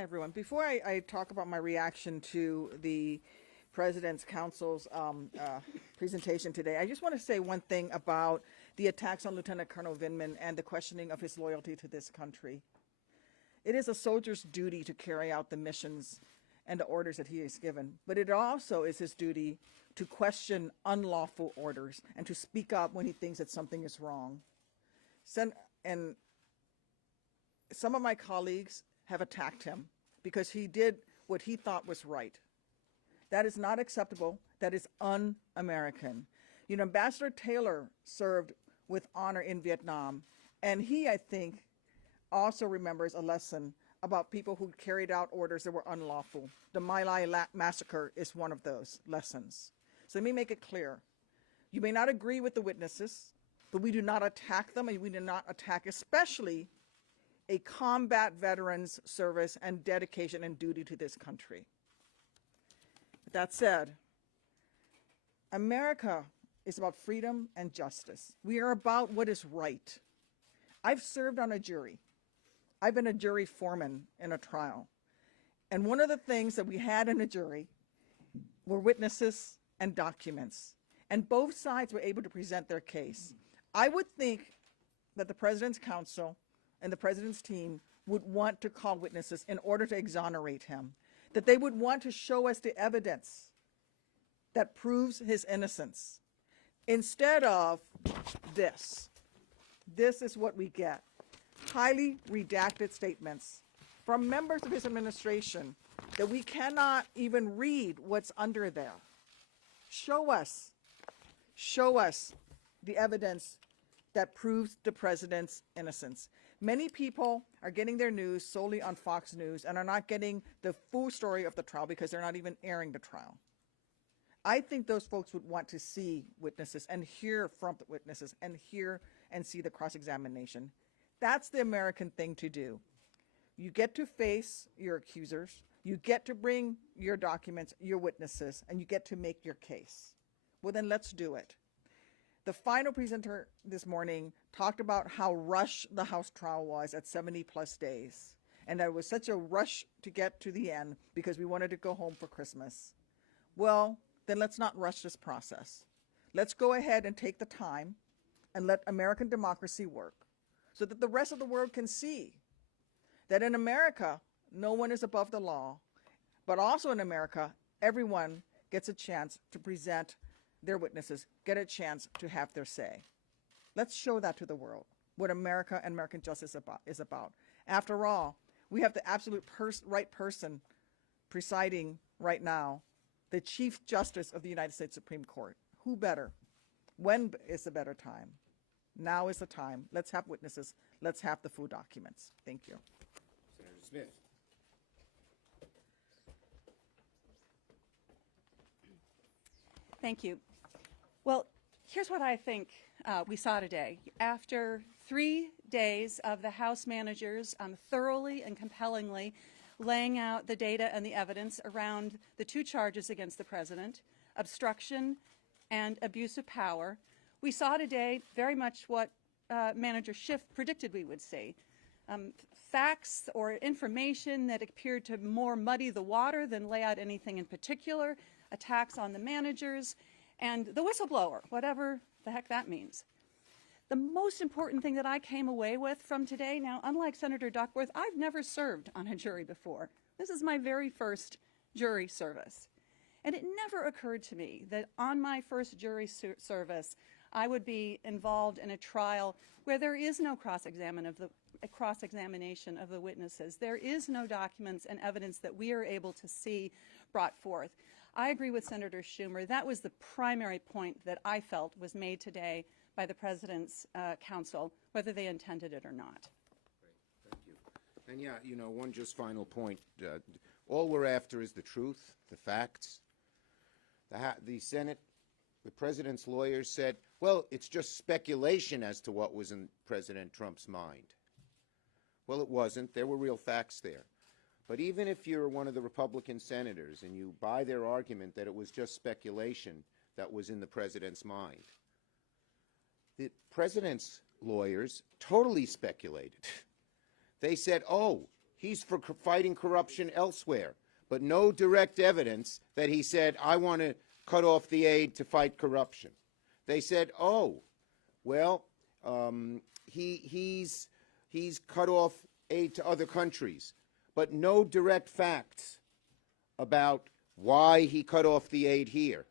Hi, everyone. Before I talk about my reaction to the President's Council's presentation today, I just want to say one thing about the attacks on Lieutenant Colonel Vindman and the questioning of his loyalty to this country. It is a soldier's duty to carry out the missions and the orders that he is given, but it also is his duty to question unlawful orders and to speak up when he thinks that something is wrong. And some of my colleagues have attacked him because he did what he thought was right. That is not acceptable. That is un-American. You know, Ambassador Taylor served with honor in Vietnam, and he, I think, also remembers a lesson about people who carried out orders that were unlawful. The My Lai massacre is one of those lessons. So let me make it clear. You may not agree with the witnesses, but we do not attack them, and we do not attack especially a combat veteran's service and dedication and duty to this country. With that said, America is about freedom and justice. We are about what is right. I've served on a jury. I've been a jury foreman in a trial. And one of the things that we had in a jury were witnesses and documents. And both sides were able to present their case. I would think that the President's Council and the President's team would want to call witnesses in order to exonerate him, that they would want to show us the evidence that proves his innocence. Instead of this is what we get. Highly redacted statements from members of his administration that we cannot even read what's under there. Show us the evidence that proves the president's innocence. Many people are getting their news solely on Fox News and are not getting the full story of the trial because they're not even airing the trial. I think those folks would want to see witnesses and hear from the witnesses and hear and see the cross-examination. That's the American thing to do. You get to face your accusers, you get to bring your documents, your witnesses, and you get to make your case. Well, then let's do it. The final presenter this morning talked about how rushed the House trial was at 70 plus days. And that it was such a rush to get to the end because we wanted to go home for Christmas. Well, then let's not rush this process. Let's go ahead and take the time and let American democracy work so that the rest of the world can see that in America, no one is above the law, but also in America, everyone gets a chance to present their witnesses, get a chance to have their say. Let's show that to the world, what America and American justice is about. After all, we have the absolute right person presiding right now, the Chief Justice of the United States Supreme Court. Who better? When is the better time? Now is the time. Let's have witnesses. Let's have the full documents. Thank you. Senator Smith. Thank you. Well, here's what I think we saw today. After 3 days of the House managers thoroughly and compellingly laying out the data and the evidence around the 2 charges against the president, obstruction and abuse of power, we saw today very much what Manager Schiff predicted we would see. Facts or information that appeared to more muddy the water than lay out anything in particular, attacks on the managers, and the whistleblower, whatever the heck that means. The most important thing that I came away with from today, now unlike Senator Duckworth, I've never served on a jury before. This is my very first jury service. And it never occurred to me that on my first jury service, I would be involved in a trial where there is no cross-examination of the witnesses. There is no documents and evidence that we are able to see brought forth. I agree with Senator Schumer. That was the primary point that I felt was made today by the President's Council, whether they intended it or not. Great, thank you. And yeah, you know, one just final point. All we're after is the truth, the facts. The Senate, the President's lawyers said, well, it's just speculation as to what was in President Trump's mind. Well, it wasn't. There were real facts there. But even if you're one of the Republican senators and you buy their argument that it was just speculation that was in the President's mind, the President's lawyers totally speculated. They said, oh, He's for fighting corruption elsewhere, but no direct evidence that he said, I want to cut off the aid to fight corruption. They said, oh, well, he's cut off aid to other countries, but no direct facts about why he cut off the aid here.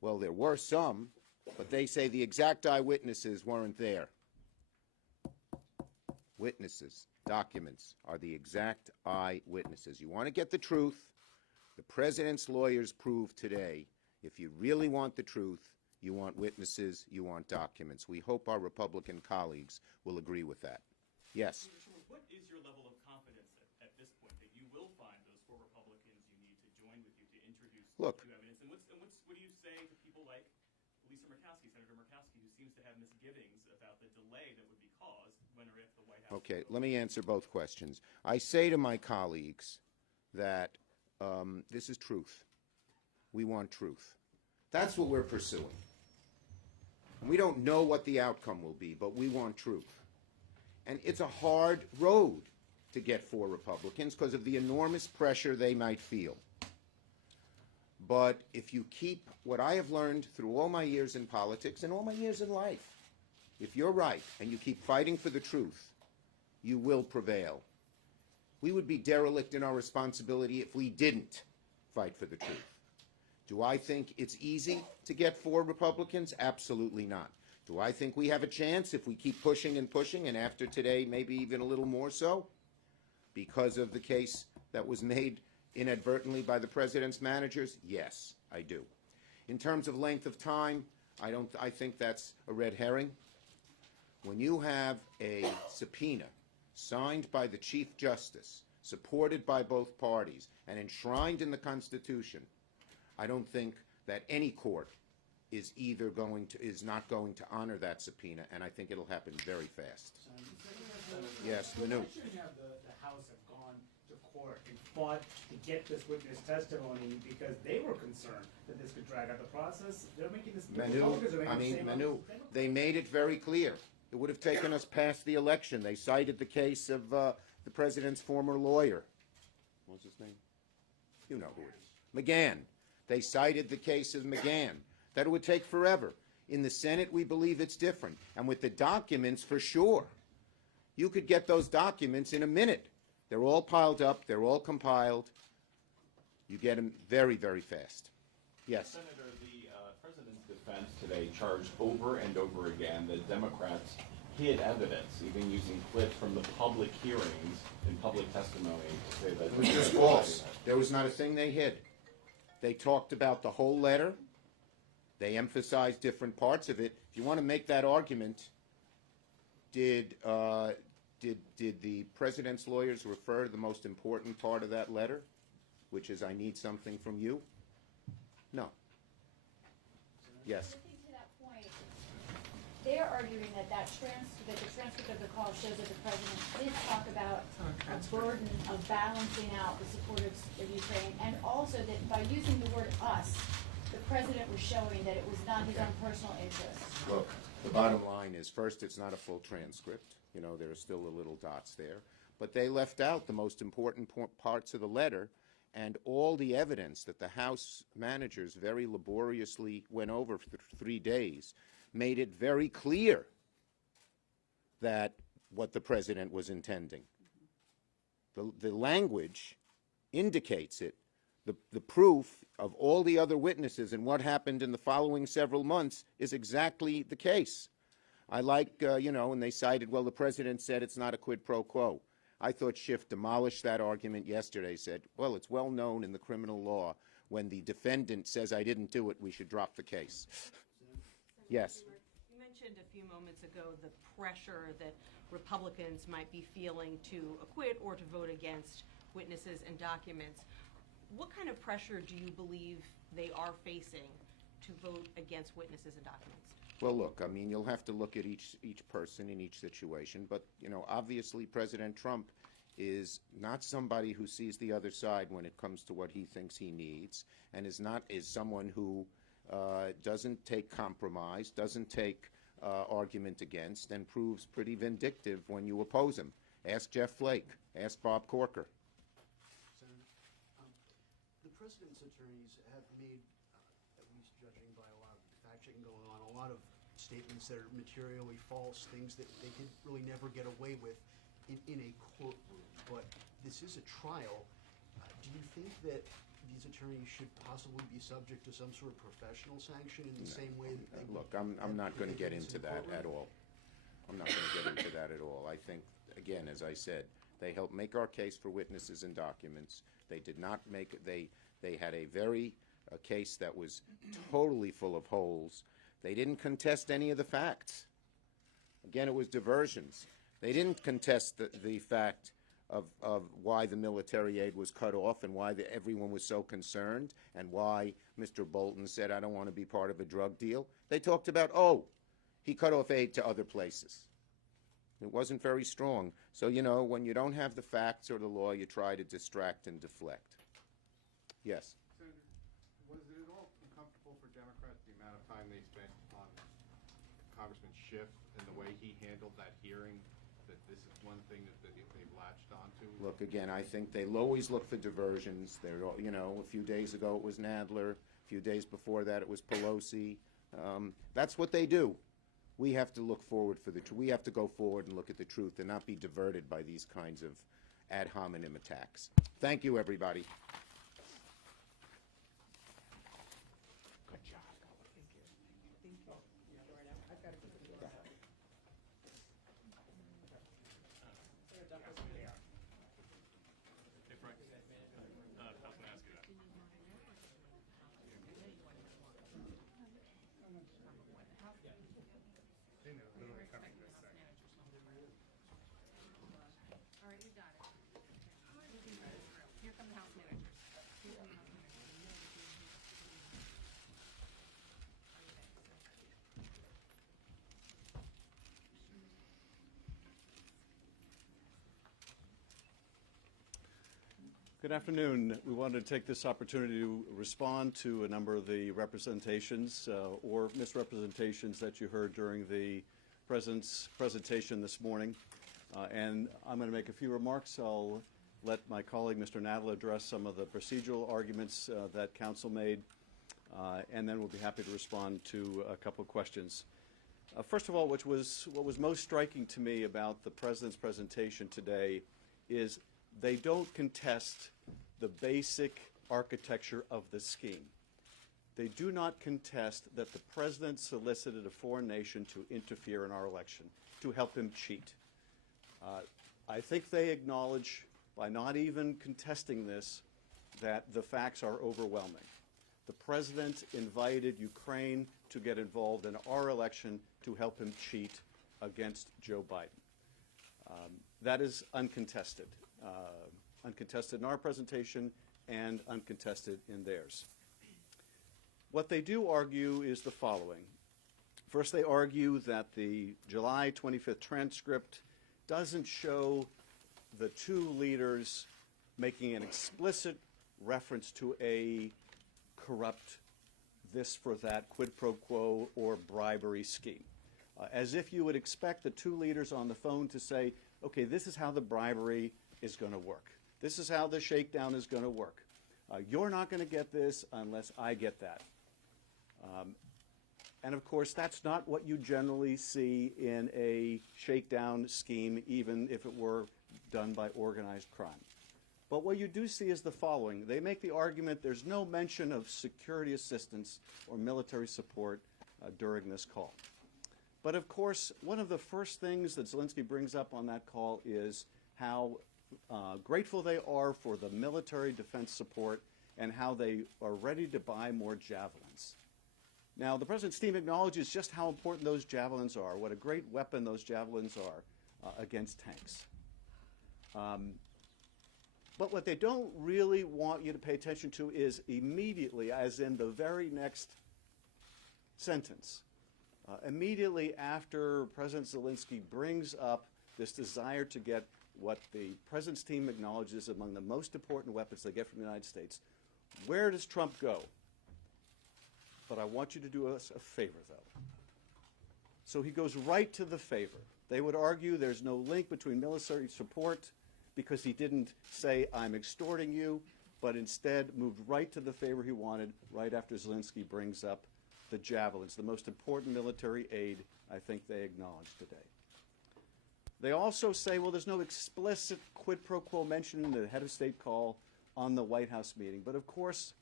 Well, there were some, but they say the exact eyewitnesses weren't there. Witnesses, documents, are the exact eyewitnesses. You want to get the truth? The president's lawyers proved today, if you really want the truth, you want witnesses, you want documents. We hope our Republican colleagues will agree with that. Yes? What is your level of confidence at this point that you will find those four Republicans you need to join with you to introduce new evidence? And what do you say to people like Senator Murkowski, who seems to have misgivings about the delay that would be caused when or if the White House... Okay, let me answer both questions. I say to my colleagues that this is truth. We want truth. That's what we're pursuing. And we don't know what the outcome will be, but we want truth. And it's a hard road to get four Republicans because of the enormous pressure they might feel. But if you keep what I have learned through all my years in politics and all my years in life, if you're right and you keep fighting for the truth, you will prevail. We would be derelict in our responsibility if we didn't fight for the truth. Do I think it's easy to get four Republicans? Absolutely not. Do I think we have a chance if we keep pushing and pushing, and after today maybe even a little more so? Because of the case that was made inadvertently by the president's managers? Yes, I do. In terms of length of time, I think that's a red herring. When you have a subpoena signed by the Chief Justice, supported by both parties, and enshrined in the Constitution, I don't think that any court is not going to honor that subpoena, and I think it'll happen very fast. Yes, Manu. Why shouldn't have the House have gone to court and fought to get this witness testimony because they were concerned that this could drag out the process? They're making this. Manu, they made it very clear. It would have taken us past the election. They cited the case of the president's former lawyer. What was his name? You know who it is. McGahn. They cited the case of McGahn. That it would take forever. In the Senate, we believe it's different. And with the documents, for sure. You could get those documents in a minute. They're all piled up. They're all compiled. You get them very, very fast. Yes? Senator, the president's defense today charged over and over again that Democrats hid evidence, even using clips from the public hearings and public testimony to say that... It was just false. There was not a thing they hid. They talked about the whole letter. They emphasized different parts of it. If you want to make that argument, did the president's lawyers refer to the most important part of that letter, which is I need something from you? No. Yes. I think to that point, they're arguing that the transcript of the call shows that the president did talk about a burden of balancing out the supporters of Ukraine, and also that by using the word us, the president was showing that it was not his own personal interest. Look, the bottom line is, first, it's not a full transcript. You know, there are still the little dots there. But they left out the most important parts of the letter, and all the evidence that the House managers very laboriously went over for 3 days made it very clear that what the president was intending. The language indicates it. The proof of all the other witnesses and what happened in the following several months is exactly the case. I like, and they cited, well, the president said it's not a quid pro quo. I thought Schiff demolished that argument yesterday, said, well, it's well known in the criminal law when the defendant says I didn't do it, we should drop the case. Yes. You mentioned a few moments ago the pressure that Republicans might be feeling to acquit or to vote against witnesses and documents. What kind of pressure do you believe they are facing to vote against witnesses and documents? Well, look, I mean, you'll have to look at each person in each situation, but, obviously President Trump is not somebody who sees the other side when it comes to what he thinks he needs, and is someone who doesn't take compromise, doesn't take argument against, and proves pretty vindictive when you oppose him. Ask Jeff Flake. Ask Bob Corker. Senator, the president's attorneys have made, at least judging by a lot of fact-checking going on, a lot of statements that are materially false, things that they could really never get away with in a courtroom. But this is a trial. Do you think that these attorneys should possibly be subject to some sort of professional sanction in the same way that they Look, I'm not going to get into in that at all. I'm not going to get into that at all. I think, again, as I said, they helped make our case for witnesses and documents. They did not make, they had a case that was totally full of holes. They didn't contest any of the facts. Again, it was diversions. They didn't contest the fact of why the military aid was cut off and why everyone was so concerned and why Mr. Bolton said, I don't want to be part of a drug deal. They talked about, oh, he cut off aid to other places. It wasn't very strong. So, you know, when you don't have the facts or the law, you try to distract and deflect. Yes? Senator, was it at all uncomfortable for Democrats the amount of time they spent on Congressman Schiff and the way he handled that hearing, that this is one thing that they've latched onto? Look, again, I think they always look for diversions. You know, a few days ago it was Nadler. A few days before that it was Pelosi. That's what they do. We have to look forward for we have to go forward and look at the truth and not be diverted by these kinds of ad hominem attacks. Thank you, everybody. Good job. Hey, Frank. I was going to ask you that. They know, literally coming this second. All right, we got it. Here come the House managers. Here come the House managers. Good afternoon. We wanted to take this opportunity to respond to a number of the representations or misrepresentations that you heard during the President's presentation this morning. And I'm going to make a few remarks. I'll let my colleague, Mr. Nadler, address some of the procedural arguments that counsel made, and then we'll be happy to respond to a couple of questions. First of all, what was most striking to me about the President's presentation today is they don't contest the basic architecture of the scheme. They do not contest that the President solicited a foreign nation to interfere in our election, to help him cheat. I think they acknowledge, by not even contesting this, that the facts are overwhelming. The President invited Ukraine to get involved in our election to help him cheat against Joe Biden. That is uncontested. Uncontested in our presentation and uncontested in theirs. What they do argue is the following. First, they argue that the July 25th transcript doesn't show the two leaders making an explicit reference to a corrupt this for that quid pro quo or bribery scheme. As if you would expect the two leaders on the phone to say, okay, this is how the bribery is going to work. This is how the shakedown is going to work. You're not going to get this unless I get that. And of course, that's not what you generally see in a shakedown scheme, even if it were done by organized crime. But what you do see is the following. They make the argument there's no mention of security assistance or military support during this call. But of course, one of the first things that Zelensky brings up on that call is how grateful they are for the military defense support and how they are ready to buy more javelins. Now, the President's team acknowledges just how important those javelins are, what a great weapon those javelins are against tanks. But what they don't really want you to pay attention to is immediately, as in the very next sentence, immediately after President Zelensky brings up this desire to get what the President's team acknowledges among the most important weapons they get from the United States, where does Trump go? But I want you to do us a favor, though. So he goes right to the favor. They would argue there's no link between military support because he didn't say, I'm extorting you, but instead moved right to the favor he wanted right after Zelensky brings up the javelins, the most important military aid I think they acknowledge today. They also say, well, there's no explicit quid pro quo mention in the head of state call on the White House meeting. But of course,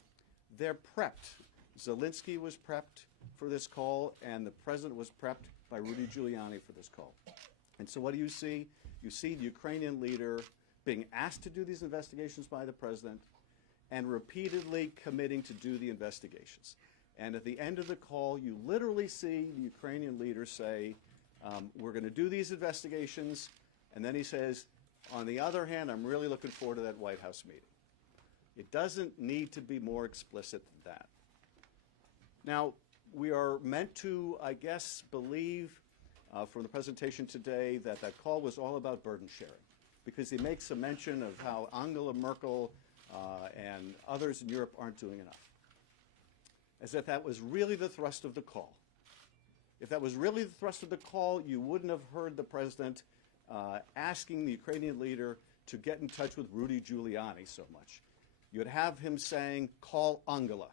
they're prepped. Zelensky was prepped for this call, and the president was prepped by Rudy Giuliani for this call. And so what do you see? You see the Ukrainian leader being asked to do these investigations by the president and repeatedly committing to do the investigations. And at the end of the call, you literally see the Ukrainian leader say, we're going to do these investigations. And then he says, on the other hand, I'm really looking forward to that White House meeting. It doesn't need to be more explicit than that. Now, we are meant to, I guess, believe from the presentation today that that call was all about burden sharing, because he makes a mention of how Angela Merkel and others in Europe aren't doing enough, as if that was really the thrust of the call. If that was really the thrust of the call, you wouldn't have heard the president asking the Ukrainian leader to get in touch with Rudy Giuliani so much. You'd have him saying, call Angela.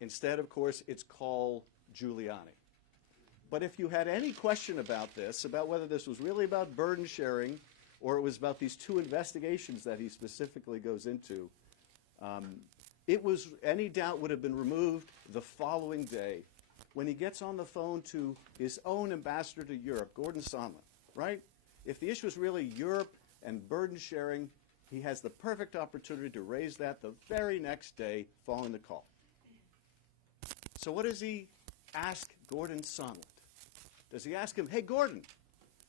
Instead, of course, it's call Giuliani. But if you had any question about this, about whether this was really about burden sharing or it was about these two investigations that he specifically goes into, any doubt would have been removed the following day when he gets on the phone to his own ambassador to Europe, Gordon Sondland, right? If the issue is really Europe and burden sharing, he has the perfect opportunity to raise that the very next day following the call. So what does he ask Gordon Sondland? Does he ask him, hey, Gordon,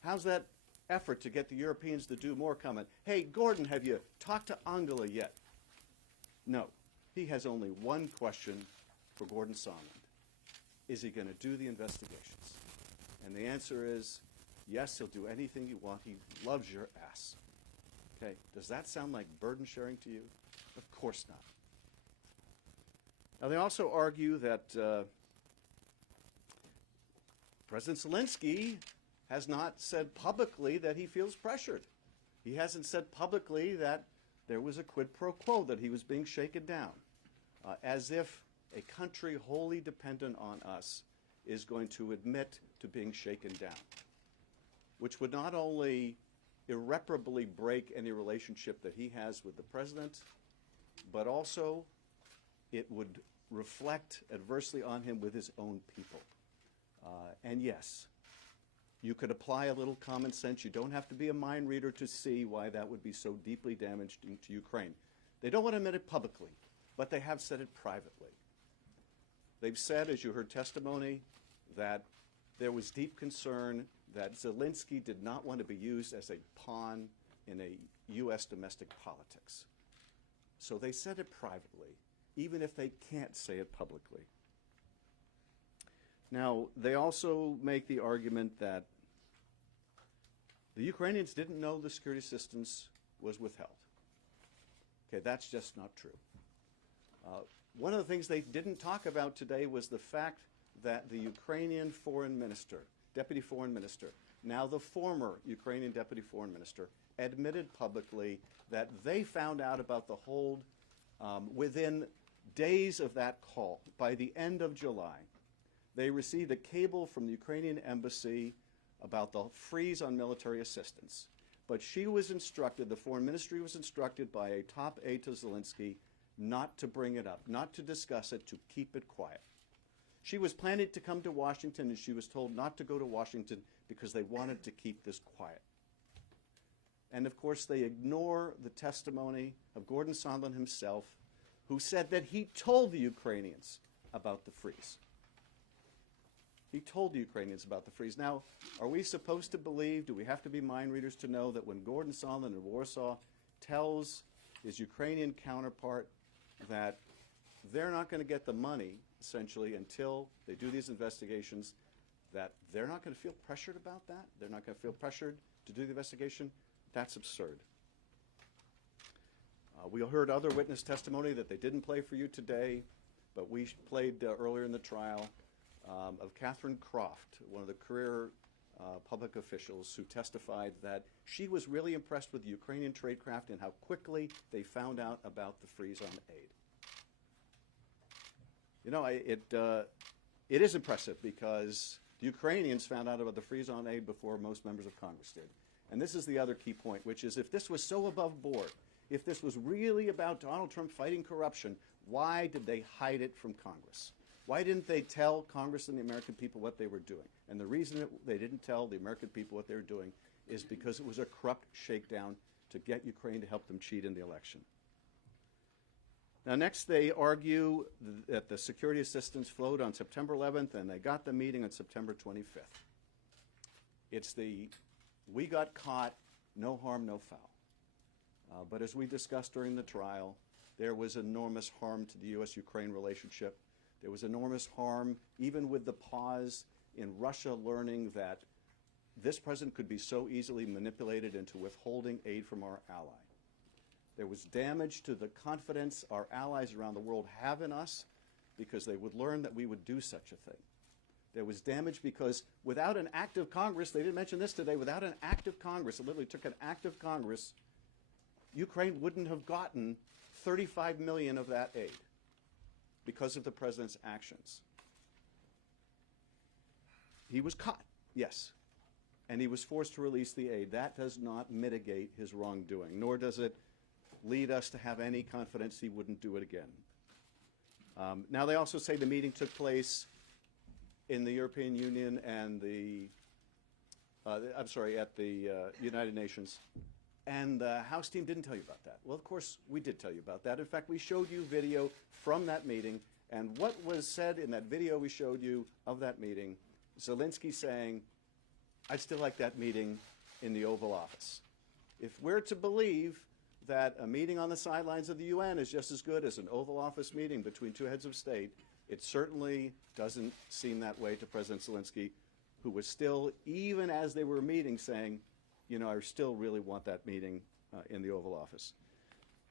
how's that effort to get the Europeans to do more coming? Hey, Gordon, have you talked to Angela yet? No. He has only one question for Gordon Sondland. Is he going to do the investigations? And the answer is, yes, he'll do anything you want. He loves your ass. Okay, does that sound like burden sharing to you? Of course not. Now, they also argue that President Zelensky has not said publicly that he feels pressured. He hasn't said publicly that there was a quid pro quo, that he was being shaken down, as if a country wholly dependent on us is going to admit to being shaken down, which would not only irreparably break any relationship that he has with the president, but also it would reflect adversely on him with his own people. And yes, you could apply a little common sense. You don't have to be a mind reader to see why that would be so deeply damaging to Ukraine. They don't want to admit it publicly, but they have said it privately. They've said, as you heard testimony, that there was deep concern that Zelensky did not want to be used as a pawn in a U.S. domestic politics. So they said it privately, even if they can't say it publicly. Now, they also make the argument that the Ukrainians didn't know the security assistance was withheld. Okay, that's just not true. One of the things they didn't talk about today was the fact that the Ukrainian foreign minister, deputy foreign minister, now the former Ukrainian deputy foreign minister, admitted publicly that they found out about the hold within days of that call. By the end of July, they received a cable from the Ukrainian embassy about the freeze on military assistance. But she was instructed, the foreign ministry was instructed by a top aide to Zelensky not to bring it up, not to discuss it, to keep it quiet. She was planning to come to Washington, and she was told not to go to Washington because they wanted to keep this quiet. And of course, they ignore the testimony of Gordon Sondland himself, who said that he told the Ukrainians about the freeze. He told the Ukrainians about the freeze. Now, are we supposed to believe, do we have to be mind readers to know that when Gordon Sondland in Warsaw tells his Ukrainian counterpart that they're not going to get the money, essentially, until they do these investigations, that they're not going to feel pressured about that? They're not going to feel pressured to do the investigation? That's absurd. We heard other witness testimony that they didn't play for you today, but we played earlier in the trial of Catherine Croft, one of the career public officials who testified that she was really impressed with the Ukrainian tradecraft and how quickly they found out about the freeze on aid. You know, it is impressive because the Ukrainians found out about the freeze on aid before most members of Congress did. And this is the other key point, which is if this was so above board, if this was really about Donald Trump fighting corruption, why did they hide it from Congress? Why didn't they tell Congress and the American people what they were doing? And the reason that they didn't tell the American people what they were doing is because it was a corrupt shakedown to get Ukraine to help them cheat in the election. Now, next, they argue that the security assistance flowed on September 11th, and they got the meeting on September 25th. It's the we got caught, no harm, no foul. But as we discussed during the trial, there was enormous harm to the U.S.-Ukraine relationship. There was enormous harm, even with the pause in Russia learning that this president could be so easily manipulated into withholding aid from our ally. There was damage to the confidence our allies around the world have in us because they would learn that we would do such a thing. There was damage because without an active Congress, they didn't mention this today, without an active Congress, it literally took an active Congress, Ukraine wouldn't have gotten 35 million of that aid because of the president's actions. He was caught, yes, and he was forced to release the aid. That does not mitigate his wrongdoing, nor does it lead us to have any confidence he wouldn't do it again. Now, they also say the meeting took place in the European Union and at the United Nations. And the House team didn't tell you about that. Well, of course, we did tell you about that. In fact, we showed you video from that meeting. And what was said in that video we showed you of that meeting, Zelensky saying, I'd still like that meeting in the Oval Office. If we're to believe that a meeting on the sidelines of the UN is just as good as an Oval Office meeting between two heads of state, it certainly doesn't seem that way to President Zelensky, who was still, even as they were meeting, saying, you know, I still really want that meeting in the Oval Office.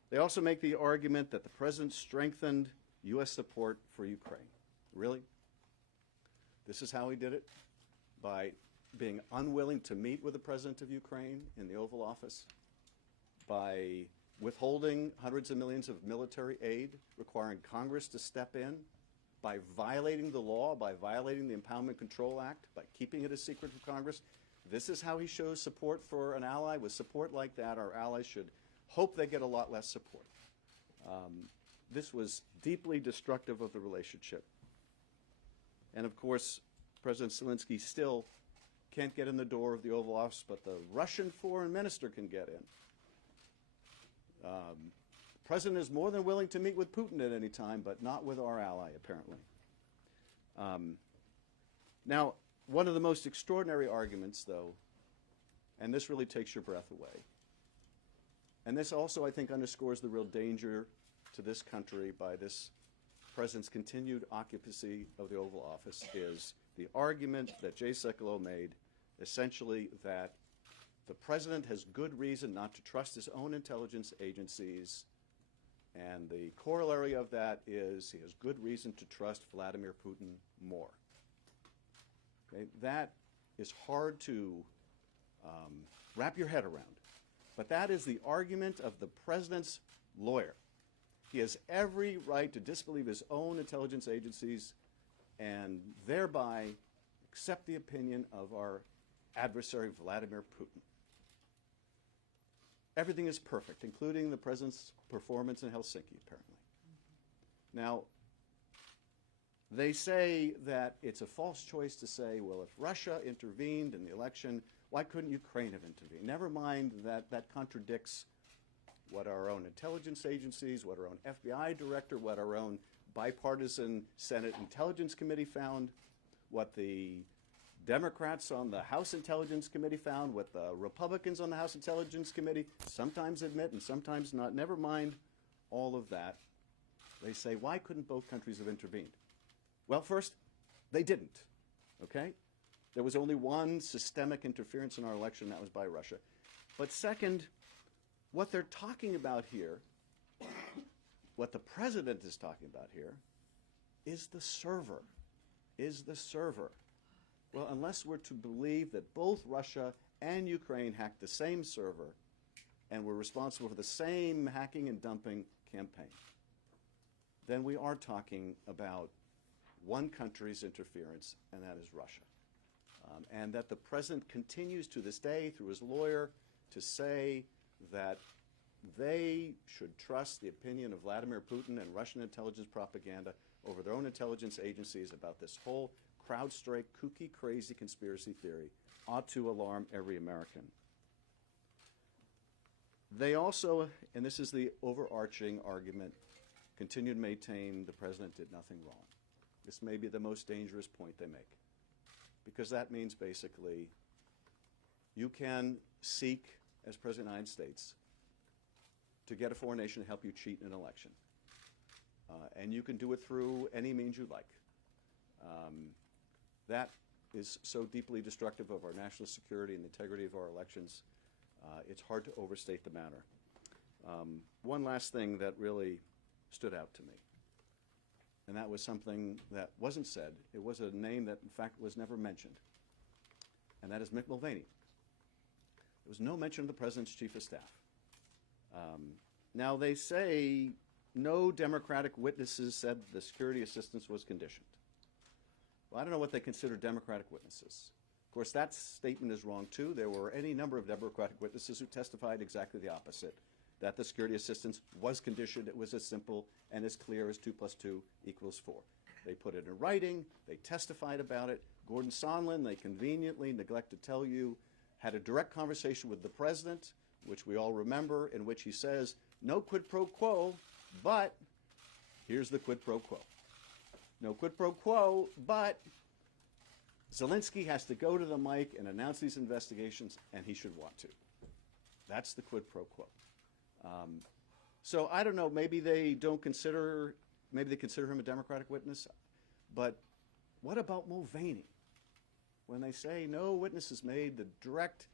They also make the argument that the president strengthened U.S. support for Ukraine. Really? This is how he did it? By being unwilling to meet with the president of Ukraine in the Oval Office? By withholding hundreds of millions of military aid, requiring Congress to step in? By violating the law, by violating the Impoundment Control Act, by keeping it a secret from Congress? This is how he shows support for an ally. With support like that, our allies should hope they get a lot less support. This was deeply destructive of the relationship. And of course, President Zelensky still can't get in the door of the Oval Office, but the Russian foreign minister can get in. The president is more than willing to meet with Putin at any time, but not with our ally, apparently. Now, one of the most extraordinary arguments, though, and this really takes your breath away, and this also, I think, underscores the real danger to this country by this president's continued occupancy of the Oval Office, is the argument that Jay Sekulow made, essentially that the president has good reason not to trust his own intelligence agencies, and the corollary of that is he has good reason to trust Vladimir Putin more. Okay? That is hard to wrap your head around. But that is the argument of the president's lawyer. He has every right to disbelieve his own intelligence agencies and thereby accept the opinion of our adversary, Vladimir Putin. Everything is perfect, including the president's performance in Helsinki, apparently. Now, they say that it's a false choice to say, well, if Russia intervened in the election, why couldn't Ukraine have intervened? Never mind that that contradicts what our own intelligence agencies, what our own FBI director, what our own bipartisan Senate Intelligence Committee found, what the Democrats on the House Intelligence Committee found, what the Republicans on the House Intelligence Committee sometimes admit and sometimes not. Never mind all of that. They say, why couldn't both countries have intervened? Well, first, they didn't, okay? There was only one systemic interference in our election, that was by Russia. But second, what they're talking about here, what the president is talking about here, is the server, Well, unless we're to believe that both Russia and Ukraine hacked the same server and were responsible for the same hacking and dumping campaign, then we are talking about one country's interference, and that is Russia. And that the president continues to this day, through his lawyer, to say that they should trust the opinion of Vladimir Putin and Russian intelligence propaganda over their own intelligence agencies about this whole CrowdStrike, kooky, crazy conspiracy theory ought to alarm every American. They also, and this is the overarching argument, continue to maintain the president did nothing wrong. This may be the most dangerous point they make, because that means basically you can seek, as President of the United States, to get a foreign nation to help you cheat in an election. And you can do it through any means you like. That is so deeply destructive of our national security and the integrity of our elections, it's hard to overstate the matter. One last thing that really stood out to me, and that was something that wasn't said. It was a name that, in fact, was never mentioned, and that is Mick Mulvaney. There was no mention of the President's Chief of Staff. Now, they say no Democratic witnesses said the security assistance was conditioned. Well, I don't know what they consider Democratic witnesses. Of course, that statement is wrong, too. There were any number of Democratic witnesses who testified exactly the opposite, that the security assistance was conditioned. It was as simple and as clear as 2 + 2 = 4. They put it in writing. They testified about it. Gordon Sondland, they conveniently neglect to tell you, had a direct conversation with the President, which we all remember, in which he says, no quid pro quo, but here's the quid pro quo. No quid pro quo, but Zelensky has to go to the mic and announce these investigations, and he should want to. That's the quid pro quo. So I don't know, maybe they consider him a Democratic witness, but what about Mulvaney? When they say no witnesses made the direct,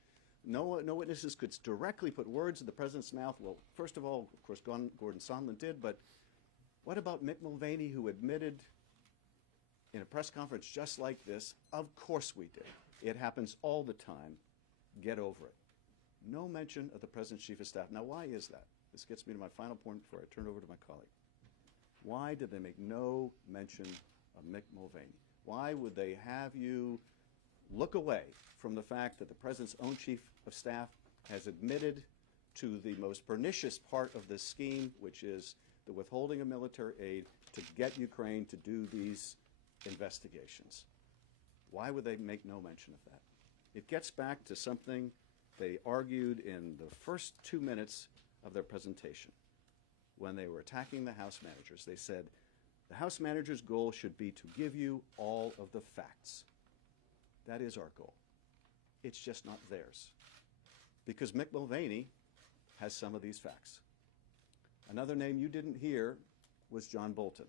no witnesses could directly put words in the President's mouth. Well, first of all, of course, Gordon Sondland did, but what about Mick Mulvaney, who admitted in a press conference just like this, of course we did. It happens all the time. Get over it. No mention of the President's Chief of Staff. Now, why is that? This gets me to my final point before I turn it over to my colleague. Why did they make no mention of Mick Mulvaney? Why would they have you look away from the fact that the President's own Chief of Staff has admitted to the most pernicious part of this scheme, which is the withholding of military aid to get Ukraine to do these investigations? Why would they make no mention of that? It gets back to something they argued in the first 2 minutes of their presentation when they were attacking the House managers. They said, the House manager's goal should be to give you all of the facts. That is our goal. It's just not theirs. Because Mick Mulvaney has some of these facts. Another name you didn't hear was John Bolton.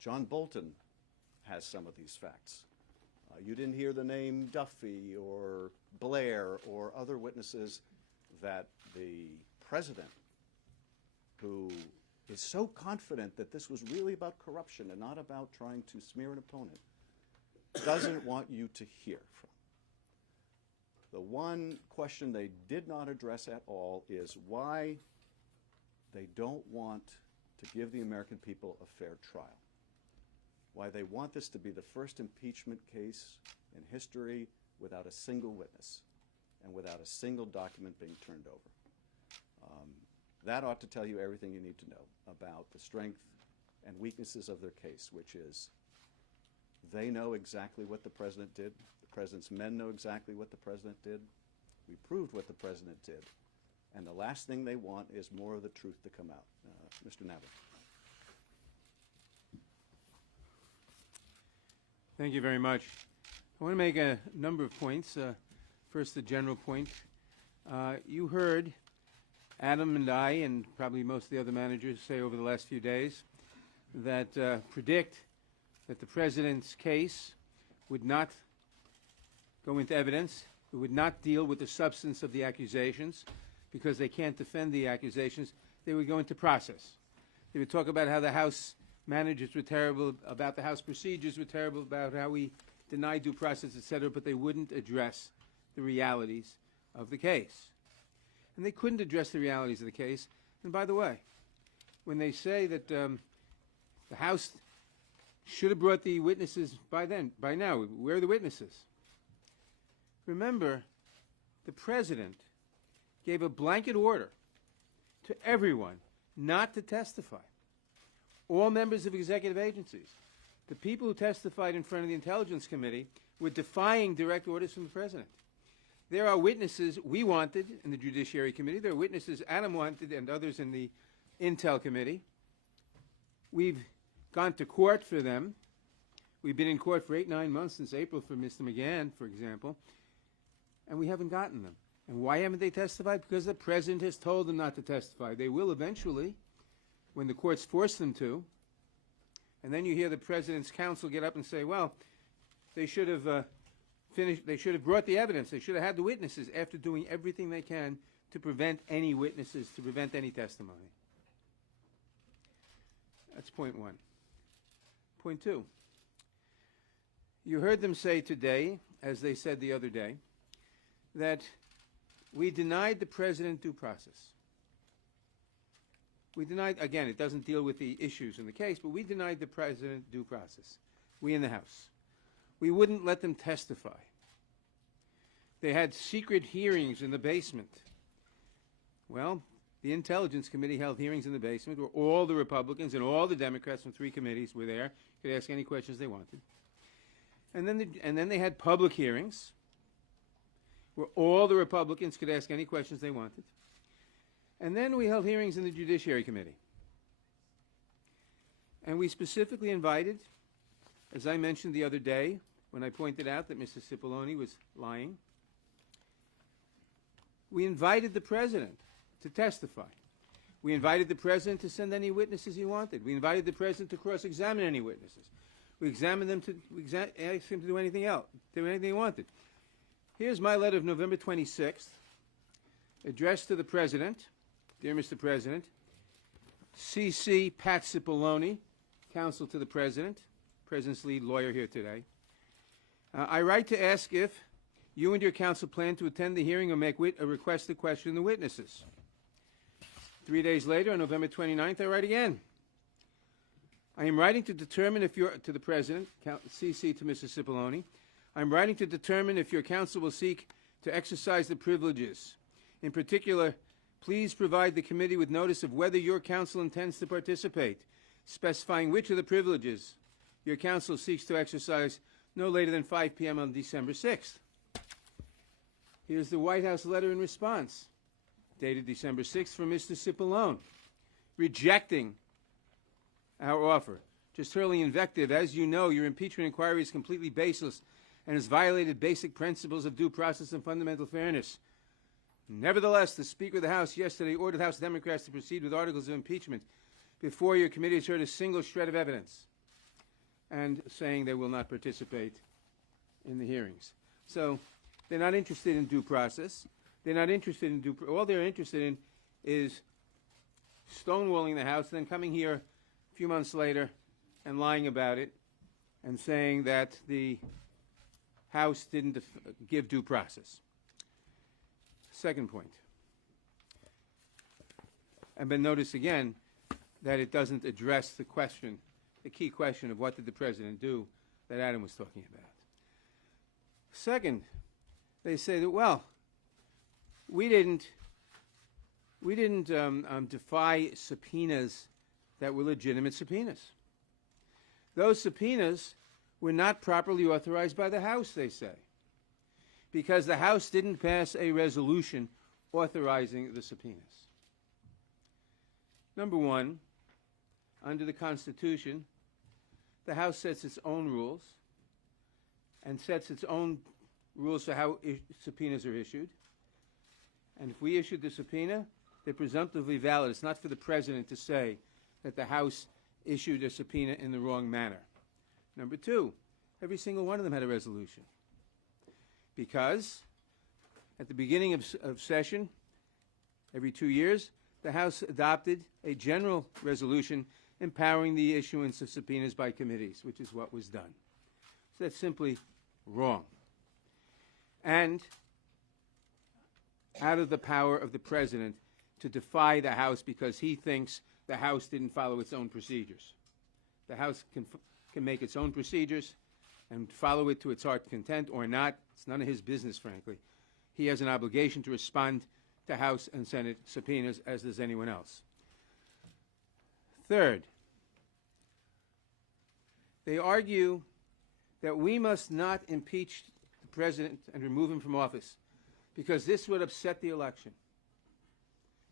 John Bolton has some of these facts. You didn't hear the name Duffy or Blair or other witnesses that the President, who is so confident that this was really about corruption and not about trying to smear an opponent, doesn't want you to hear from. The one question they did not address at all is why they don't want to give the American people a fair trial. Why they want this to be the first impeachment case in history without a single witness and without a single document being turned over. That ought to tell you everything you need to know about the strength and weaknesses of their case, which is they know exactly what the President did. The President's men know exactly what the President did. We proved what the President did. And the last thing they want is more of the truth to come out. Mr. Navin. Thank you very much. I want to make a number of points. First, the general point. You heard Adam and I, and probably most of the other managers, say over the last few days that predict that the President's case would not go into evidence. It would not deal with the substance of the accusations because they can't defend the accusations. They would go into process. They would talk about how the House managers were terrible, about the House procedures were terrible, about how we denied due process, etc., but they wouldn't address the realities of the case. And they couldn't address the realities of the case. And by the way, when they say that the House should have brought the witnesses by now, where are the witnesses? Remember, the President gave a blanket order to everyone not to testify. All members of executive agencies. The people who testified in front of the Intelligence Committee were defying direct orders from the President. There are witnesses we wanted in the Judiciary Committee. There are witnesses Adam wanted and others in the Intel Committee. We've gone to court for them. We've been in court for 8-9 months since April for Mr. McGahn, for example, and we haven't gotten them. And why haven't they testified? Because the President has told them not to testify. They will eventually, when the courts force them to. And then you hear the President's counsel get up and say, well, they should have they should have brought the evidence. They should have had the witnesses after doing everything they can to prevent any witnesses, to prevent any testimony. That's point one. Point two. You heard them say today, as they said the other day, that we denied the President due process. We denied, again, it doesn't deal with the issues in the case, but we denied the President due process. We in the House. We wouldn't let them testify. They had secret hearings in the basement. Well, the Intelligence Committee held hearings in the basement where all the Republicans and all the Democrats from 3 committees were there, could ask any questions they wanted. And then they had public hearings where all the Republicans could ask any questions they wanted. And then we held hearings in the Judiciary Committee. And we specifically invited, as I mentioned the other day when I pointed out that Mr. Cipollone was lying, we invited the President to testify. We invited the President to send any witnesses he wanted. We invited the President to cross-examine any witnesses. We examined them asked him to do anything else, do anything he wanted. Here's my letter of November 26th, addressed to the President. Dear Mr. President, C.C. Pat Cipollone, counsel to the President, President's lead lawyer here today. I write to ask if you and your counsel plan to attend the hearing or make a request to question the witnesses. 3 days later, on November 29th, I write again. I am writing to determine if you're, to the President, C.C. to Mr. Cipollone, I'm writing to determine if your counsel will seek to exercise the privileges. In particular, please provide the committee with notice of whether your counsel intends to participate, specifying which of the privileges your counsel seeks to exercise no later than 5 p.m. on December 6th. Here's the White House letter in response, dated December 6th, from Mr. Cipollone, rejecting our offer, just hurling invective. As you know, your impeachment inquiry is completely baseless and has violated basic principles of due process and fundamental fairness. Nevertheless, the Speaker of the House yesterday ordered House Democrats to proceed with articles of impeachment before your committee has heard a single shred of evidence, and saying they will not participate in the hearings. So they're not interested in due process. They're not interested in all they're interested in is stonewalling the House, then coming here a few months later and lying about it and saying that the House didn't give due process. Second point. And then notice again that it doesn't address the question, the key question of what did the President do that Adam was talking about. Second, they say that, well, we didn't defy subpoenas that were legitimate subpoenas. Those subpoenas were not properly authorized by the House, they say, because the House didn't pass a resolution authorizing the subpoenas. Number one, under the Constitution, the House sets its own rules and sets its own rules for how subpoenas are issued. And if we issued the subpoena, they're presumptively valid. It's not for the President to say that the House issued a subpoena in the wrong manner. Number two, every single one of them had a resolution. Because at the beginning of session, every 2 years, the House adopted a general resolution empowering the issuance of subpoenas by committees, which is what was done. So that's simply wrong. And out of the power of the president to defy the House because he thinks the House didn't follow its own procedures. The House can make its own procedures and follow it to its heart's content or not. It's none of his business, frankly. He has an obligation to respond to House and Senate subpoenas, as does anyone else. Third, they argue that we must not impeach the president and remove him from office because this would upset the election.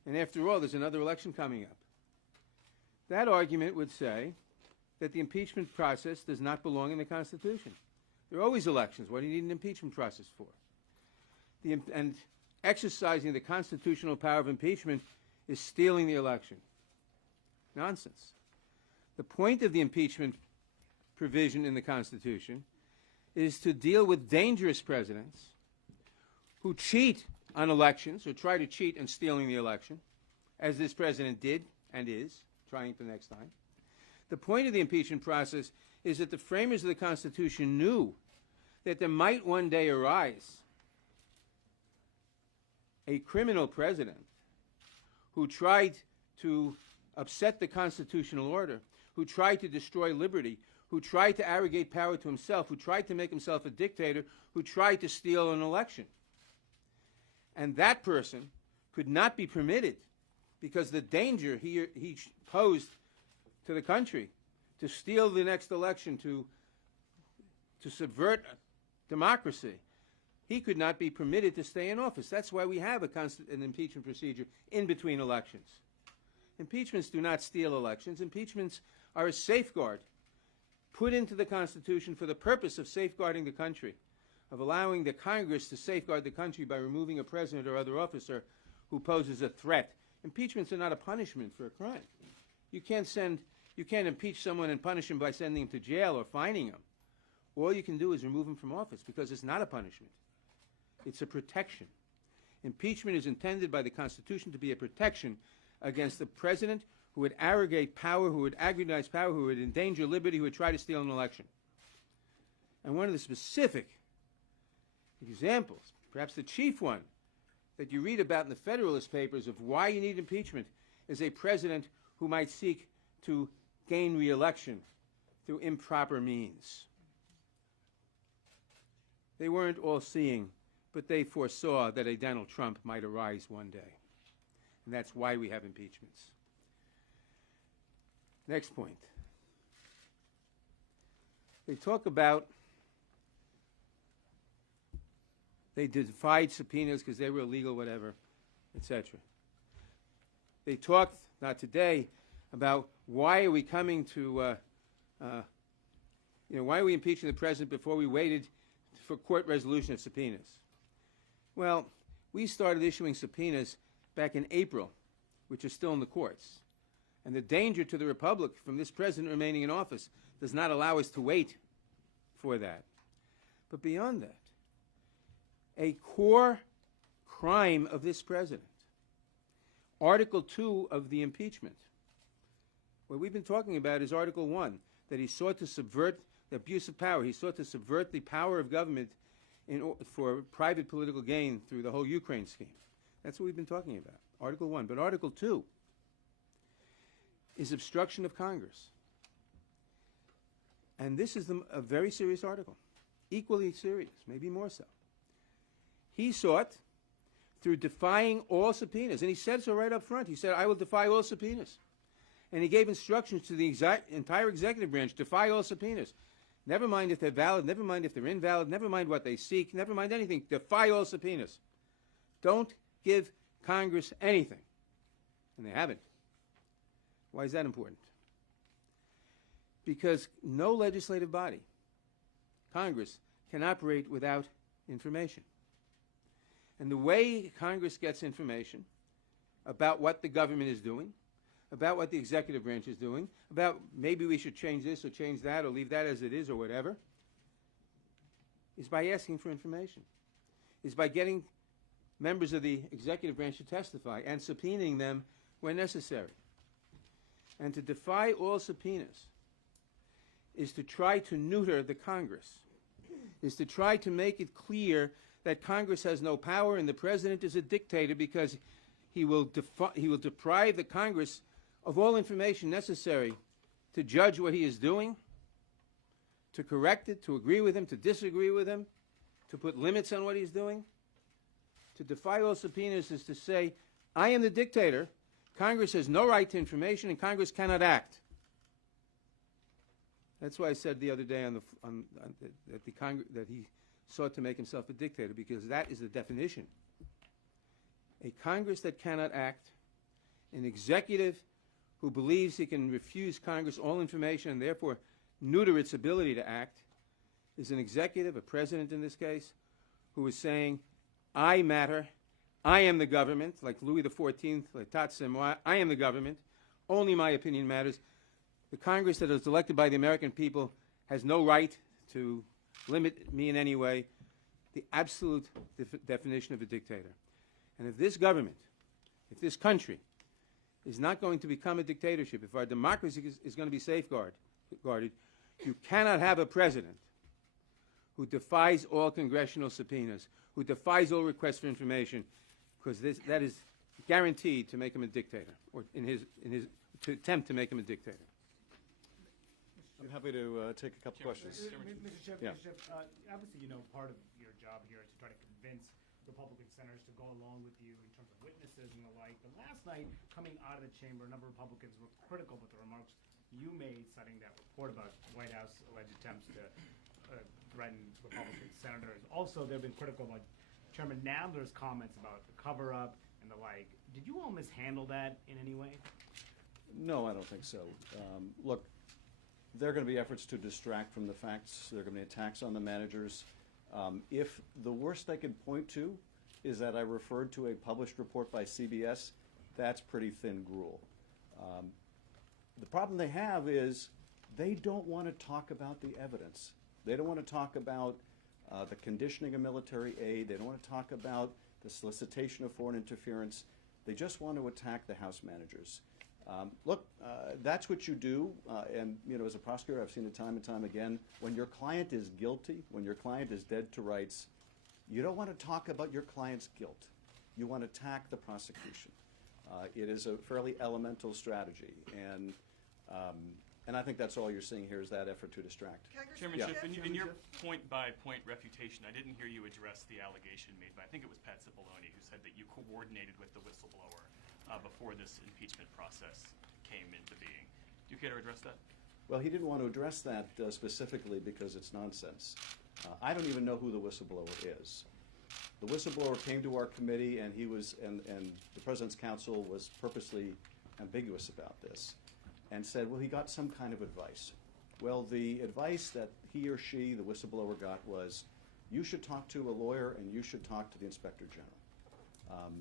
And after all, there's another election coming up. That argument would say that the impeachment process does not belong in the Constitution. There are always elections. What do you need an impeachment process for? And exercising the constitutional power of impeachment is stealing the election. Nonsense. The point of the impeachment provision in the Constitution is to deal with dangerous presidents who cheat on elections or try to cheat in stealing the election, as this president did and is trying for next time. The point of the impeachment process is that the framers of the Constitution knew that there might one day arise a criminal president who tried to upset the constitutional order, who tried to destroy liberty, who tried to arrogate power to himself, who tried to make himself a dictator, who tried to steal an election. And that person could not be permitted because the danger he posed to the country to steal the next election, to subvert democracy, he could not be permitted to stay in office. That's why we have an impeachment procedure in between elections. Impeachments do not steal elections. Impeachments are a safeguard put into the Constitution for the purpose of safeguarding the country, of allowing the Congress to safeguard the country by removing a president or other officer who poses a threat. Impeachments are not a punishment for a crime. You can't impeach someone and punish him by sending him to jail or fining him. All you can do is remove him from office because it's not a punishment. It's a protection. Impeachment is intended by the Constitution to be a protection against the president who would arrogate power, who would aggrandise power, who would endanger liberty, who would try to steal an election. And one of the specific examples, perhaps the chief one, that you read about in the Federalist Papers of why you need impeachment is a president who might seek to gain re-election through improper means. They weren't all seeing, but they foresaw that a Donald Trump might arise one day. And that's why we have impeachments. Next point. They talk about they defied subpoenas because they were illegal, whatever, etc. They talked, not today, about why are we coming to, why are we impeaching the president before we waited for court resolution of subpoenas? Well, we started issuing subpoenas back in April, which are still in the courts. And the danger to the Republic from this president remaining in office does not allow us to wait for that. But beyond that, a core crime of this president, Article 2 of the impeachment, what we've been talking about is Article 1, that he sought to subvert the abuse of power. He sought to subvert the power of government for private political gain through the whole Ukraine scheme. That's what we've been talking about, Article 1. But Article 2 is obstruction of Congress. And this is a very serious article, equally serious, maybe more so. He sought, through defying all subpoenas, and he said so right up front, he said, I will defy all subpoenas. And he gave instructions to the entire executive branch, defy all subpoenas. Never mind if they're valid, never mind if they're invalid, never mind what they seek, never mind anything, defy all subpoenas. Don't give Congress anything. And they haven't. Why is that important? Because no legislative body, Congress, can operate without information. And the way Congress gets information about what the government is doing, about what the executive branch is doing, about maybe we should change this or change that or leave that as it is or whatever, is by asking for information, is by getting members of the executive branch to testify and subpoenaing them when necessary. and to defy all subpoenas is to try to neuter the Congress, is to try to make it clear that Congress has no power and the president is a dictator because he will deprive the Congress of all information necessary to judge what he is doing, to correct it, to agree with him, to disagree with him, to put limits on what he's doing. To defy all subpoenas is to say, I am the dictator, Congress has no right to information, and Congress cannot act. That's why I said the other day that he sought to make himself a dictator, because that is the definition. A Congress that cannot act, an executive who believes he can refuse Congress all information and therefore neuter its ability to act, is an executive, a president in this case, who is saying, I matter, I am the government, like Louis XIV, l'état c'est moi, I am the government, only my opinion matters. The Congress that is elected by the American people has no right to limit me in any way. The absolute definition of a dictator. And if this government, if this country is not going to become a dictatorship, if our democracy is going to be safeguarded, you cannot have a president who defies all congressional subpoenas, who defies all requests for information, because that is guaranteed to make him a dictator, or to attempt to make him a dictator. I'm happy to take a couple questions. Mr. Schiff, Yeah. Mr. Schiff, obviously, part of your job here is to try to convince Republican senators to go along with you in terms of witnesses and the like. But last night, coming out of the chamber, a number of Republicans were critical about the remarks you made, citing that report about White House alleged attempts to threaten Republican senators. Also, they've been critical about Chairman Nadler's comments about the cover-up and the like. Did you all mishandle that in any way? No, I don't think so. Look, there are going to be efforts to distract from the facts. There are going to be attacks on the managers. If the worst I could point to is that I referred to a published report by CBS, that's pretty thin gruel. The problem they have is they don't want to talk about the evidence. They don't want to talk about the conditioning of military aid. They don't want to talk about the solicitation of foreign interference. They just want to attack the House managers. Look, that's what you do, and as a prosecutor, I've seen it time and time again. When your client is guilty, when your client is dead to rights, you don't want to talk about your client's guilt. You want to attack the prosecution. It is a fairly elemental strategy, and I think that's all you're seeing here is that effort to distract. Chairman Yeah. Schiff, in your point-by-point refutation, I didn't hear you address the allegation made by, I think it was Pat Cipollone, who said that you coordinated with the whistleblower before this impeachment process came into being. Do you care to address that? Well, he didn't want to address that specifically because it's nonsense. I don't even know who the whistleblower is. The whistleblower came to our committee, and and the President's counsel was purposely ambiguous about this, and said, well, he got some kind of advice. Well, the advice that he or she, the whistleblower, got was, you should talk to a lawyer and you should talk to the Inspector General.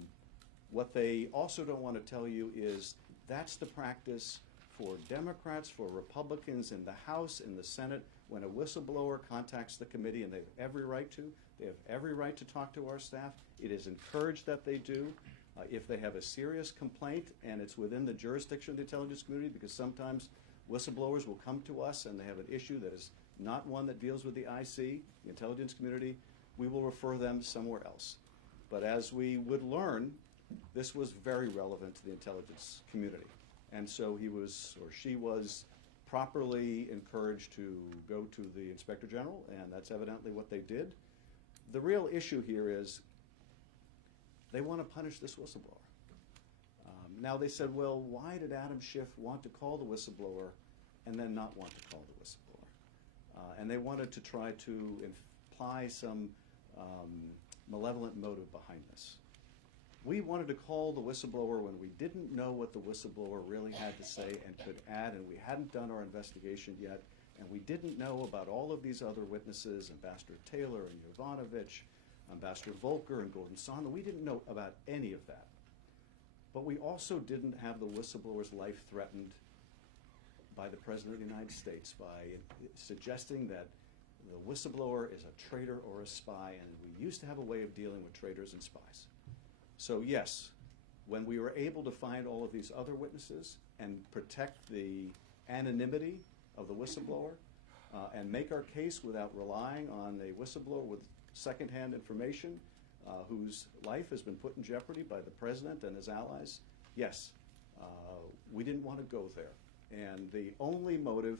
What they also don't want to tell you is that's the practice for Democrats, for Republicans in the House, in the Senate. When a whistleblower contacts the committee, and they have every right to, they have every right to talk to our staff. It is encouraged that they do. If they have a serious complaint and it's within the jurisdiction of the intelligence community, because sometimes whistleblowers will come to us and they have an issue that is not one that deals with the IC, the intelligence community, we will refer them somewhere else. But as we would learn, this was very relevant to the intelligence community. And so he was, or she was, properly encouraged to go to the Inspector General, and that's evidently what they did. The real issue here is they want to punish this whistleblower. Now they said, well, why did Adam Schiff want to call the whistleblower and then not want to call the whistleblower? And they wanted to try to imply some malevolent motive behind this. We wanted to call the whistleblower when we didn't know what the whistleblower really had to say and could add, and we hadn't done our investigation yet, and we didn't know about all of these other witnesses, Ambassador Taylor and Yovanovitch, Ambassador Volker and Gordon Sondland. We didn't know about any of that. But we also didn't have the whistleblower's life threatened by the President of the United States by suggesting that the whistleblower is a traitor or a spy, and we used to have a way of dealing with traitors and spies. So yes, when we were able to find all of these other witnesses and protect the anonymity of the whistleblower and make our case without relying on a whistleblower with secondhand information whose life has been put in jeopardy by the president and his allies, yes, we didn't want to go there. And the only motive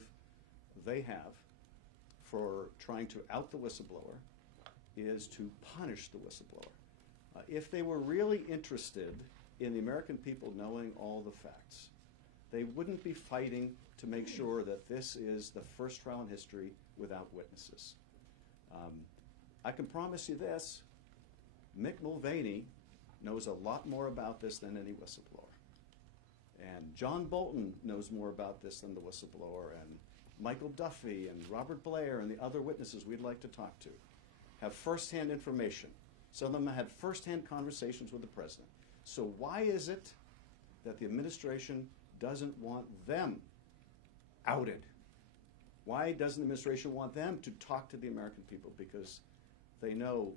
they have for trying to out the whistleblower is to punish the whistleblower. If they were really interested in the American people knowing all the facts, they wouldn't be fighting to make sure that this is the first trial in history without witnesses. I can promise you this, Mick Mulvaney knows a lot more about this than any whistleblower. And John Bolton knows more about this than the whistleblower, and Michael Duffy and Robert Blair and the other witnesses we'd like to talk to have firsthand information. Some of them had firsthand conversations with the president. So why is it that the administration doesn't want them outed? Why doesn't the administration want them to talk to the American people? Because they know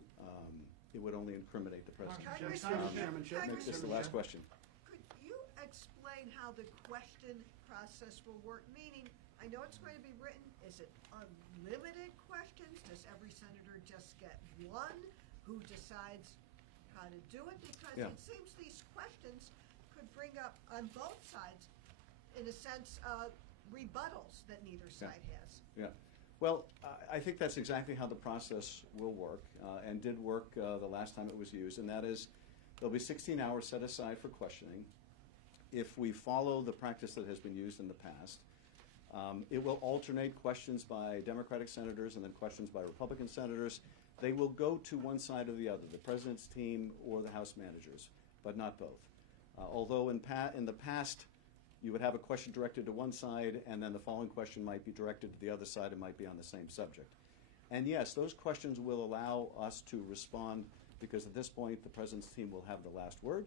it would only incriminate the president. Make this the last question. Could you explain how the question process will work? Meaning, I know it's going to be written. Is it unlimited questions? Does every senator just get one? Who decides how to do it? Because it seems these questions could bring up on both sides, in a sense, rebuttals that neither side has. Yeah. Well, I think that's exactly how the process will work, and did work the last time it was used, and that is there'll be 16 hours set aside for questioning. If we follow the practice that has been used in the past, it will alternate questions by Democratic senators and then questions by Republican senators. They will go to one side or the other, the president's team or the House managers, but not both. Although in the past, you would have a question directed to one side, and then the following question might be directed to the other side and might be on the same subject. And yes, those questions will allow us to respond, because at this point, the president's team will have the last word.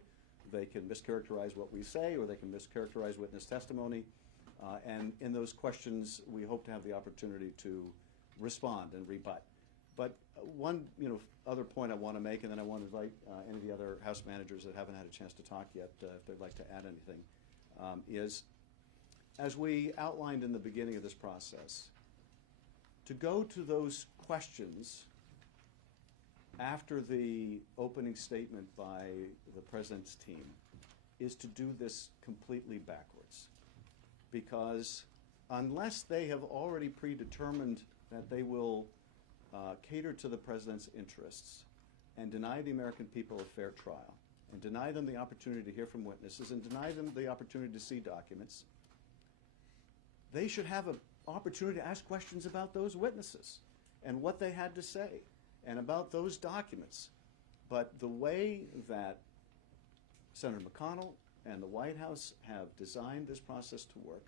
They can mischaracterize what we say, or they can mischaracterize witness testimony. And in those questions, we hope to have the opportunity to respond and rebut. But one other point I want to make, and then I want to invite any of the other House managers that haven't had a chance to talk yet, if they'd like to add anything, is, as we outlined in the beginning of this process, to go to those questions after the opening statement by the president's team is to do this completely backwards. Because unless they have already predetermined that they will cater to the president's interests and deny the American people a fair trial, and deny them the opportunity to hear from witnesses, and deny them the opportunity to see documents, they should have an opportunity to ask questions about those witnesses and what they had to say and about those documents. But the way that Senator McConnell and the White House have designed this process to work,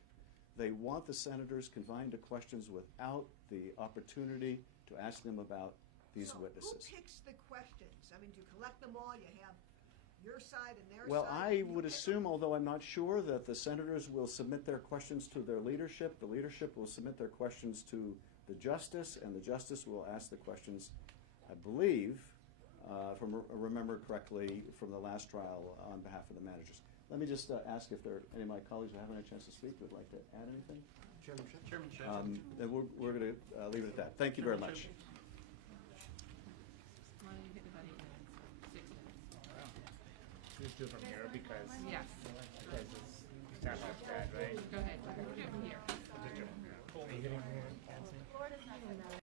they want the senators confined to questions without the opportunity to ask them about these witnesses. Who picks the questions? I mean, do you collect them all? You have your side and their Well, side? I would assume, although I'm not sure, that the senators will submit their questions to their leadership. The leadership will submit their questions to the justice, and the justice will ask the questions, I believe, if I remember correctly, from the last trial on behalf of the managers. Let me just ask if there are any of my colleagues who haven't had a chance to speak would like to add anything. Chairman, Then we're going to leave it at that. Thank you very much. Just do it from here because Yes. it's not that bad, right? Go ahead. Do it from here. Just do it from here. Are you getting